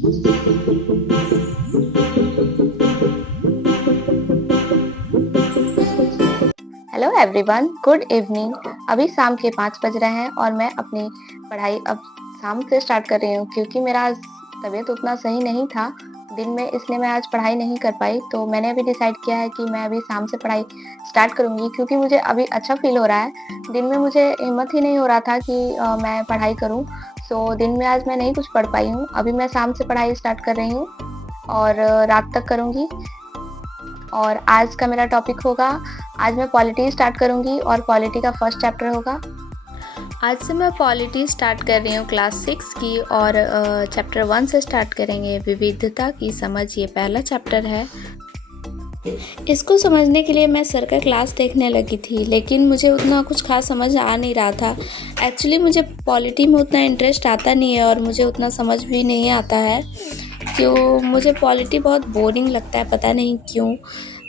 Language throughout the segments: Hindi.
Hello everyone, good evening. अभी शाम के 5 बज रहे हैं और मैं अपनी पढ़ाई अब शाम से स्टार्ट कर रही हूँ क्योंकि मेरा आज तबीयत उतना सही नहीं था दिन में, इसलिए मैं आज पढ़ाई नहीं कर पाई। तो मैंने अभी डिसाइड किया है कि मैं अभी शाम से पढ़ाई स्टार्ट करूँगी क्योंकि मुझे अभी अच्छा फ़ील हो रहा है। दिन में मुझे हिम्मत ही नहीं हो रहा था कि मैं पढ़ाई करूँ। सो दिन में आज मैं नहीं कुछ पढ़ पाई हूँ। अभी मैं शाम से पढ़ाई स्टार्ट कर रही हूँ और रात तक करूँगी। और आज का मेरा टॉपिक होगा, आज मैं पॉलिटी स्टार्ट करूँगी और पॉलिटी का फर्स्ट चैप्टर होगा। आज से मैं पॉलिटी स्टार्ट कर रही हूँ क्लास 6 की और चैप्टर 1 से स्टार्ट करेंगे। विविधता की समझ, ये पहला चैप्टर है। इसको समझने के लिए मैं सर का क्लास देखने लगी थी, लेकिन मुझे उतना कुछ खास समझ आ नहीं रहा था। एक्चुअली मुझे पॉलिटी में उतना इंटरेस्ट आता नहीं है और मुझे उतना समझ भी नहीं आता है। क्यों मुझे पॉलिटी बहुत बोरिंग लगता है, पता नहीं क्यों।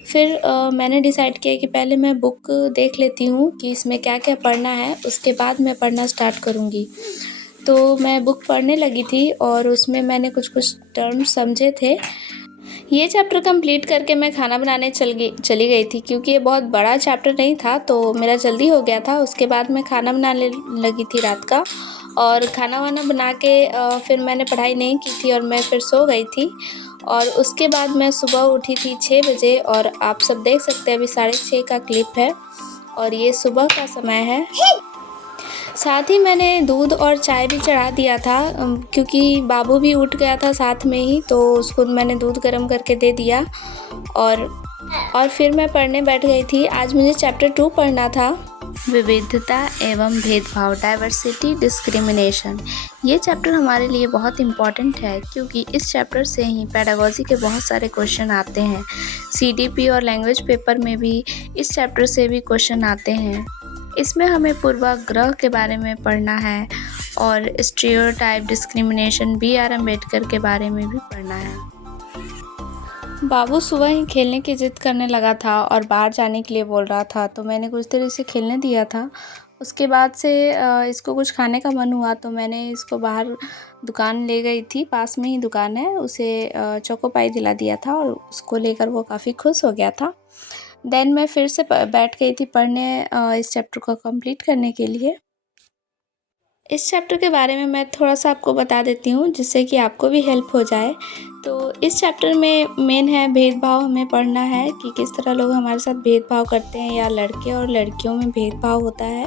फिर मैंने डिसाइड किया कि पहले मैं बुक देख लेती हूँ कि इसमें क्या क्या पढ़ना है, उसके बाद मैं पढ़ना स्टार्ट करूँगी। तो मैं बुक पढ़ने लगी थी और उसमें मैंने कुछ टर्म्स समझे थे। ये चैप्टर कंप्लीट करके मैं खाना बनाने चली गई थी क्योंकि ये बहुत बड़ा चैप्टर नहीं था, तो मेरा जल्दी हो गया था। उसके बाद मैं खाना बनाने लगी थी रात का, और खाना वाना बना के फिर मैंने पढ़ाई नहीं की थी और मैं फिर सो गई थी। और उसके बाद मैं सुबह उठी थी 6 बजे, और आप सब देख सकते हैं अभी 6:30 का क्लिप है और ये सुबह का समय है। साथ ही मैंने दूध और चाय भी चढ़ा दिया था क्योंकि बाबू भी उठ गया था साथ में ही, तो उसको मैंने दूध गर्म करके दे दिया। और फिर मैं पढ़ने बैठ गई थी। आज मुझे चैप्टर 2 पढ़ना था, विविधता एवं भेदभाव, डाइवर्सिटी डिस्क्रिमिनेशन। ये चैप्टर हमारे लिए बहुत इम्पॉर्टेंट है क्योंकि इस चैप्टर से ही पेडागोजी के बहुत सारे क्वेश्चन आते हैं। सीडीपी और लैंग्वेज पेपर में भी इस चैप्टर से भी क्वेश्चन आते हैं। इसमें हमें पूर्वाग्रह के बारे में पढ़ना है और स्टीरियोटाइप, डिस्क्रिमिनेशन, B.R. अम्बेडकर के बारे में भी पढ़ना है। बाबू सुबह ही खेलने की ज़िद करने लगा था और बाहर जाने के लिए बोल रहा था, तो मैंने कुछ देर इसे खेलने दिया था। उसके बाद से इसको कुछ खाने का मन हुआ तो मैंने इसको बाहर दुकान ले गई थी, पास में ही दुकान है, उसे चोको पाई दिला दिया था और उसको लेकर वो काफ़ी खुश हो गया था। देन मैं फिर से बैठ गई थी पढ़ने इस चैप्टर को कंप्लीट करने के लिए। इस चैप्टर के बारे में मैं थोड़ा सा आपको बता देती हूँ जिससे कि आपको भी हेल्प हो जाए। तो इस चैप्टर में मेन है भेदभाव, हमें पढ़ना है कि किस तरह लोग हमारे साथ भेदभाव करते हैं या लड़के और लड़कियों में भेदभाव होता है।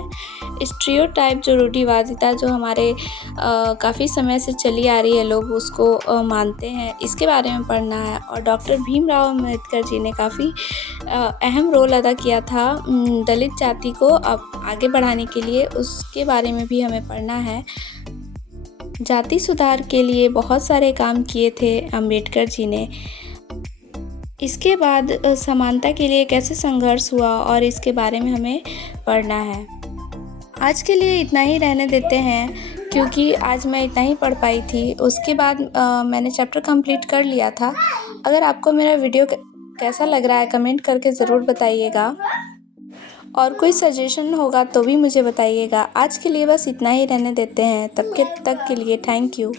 स्टीरियोटाइप, जो रूढ़िवादिता जो हमारे काफ़ी समय से चली आ रही है, लोग उसको मानते हैं, इसके बारे में पढ़ना है। और डॉक्टर भीमराव अम्बेडकर जी ने काफ़ी अहम रोल अदा किया था दलित जाति को अब आगे बढ़ाने के लिए, उसके बारे में भी हमें पढ़ना है। जाति सुधार के लिए बहुत सारे काम किए थे अम्बेडकर जी ने। इसके बाद समानता के लिए कैसे संघर्ष हुआ और इसके बारे में हमें पढ़ना है। आज के लिए इतना ही रहने देते हैं क्योंकि आज मैं इतना ही पढ़ पाई थी। उसके बाद मैंने चैप्टर कंप्लीट कर लिया था। अगर आपको मेरा वीडियो कैसा लग रहा है कमेंट करके ज़रूर बताइएगा, और कोई सजेशन होगा तो भी मुझे बताइएगा। आज के लिए बस इतना ही रहने देते हैं, तब के तक के लिए थैंक यू।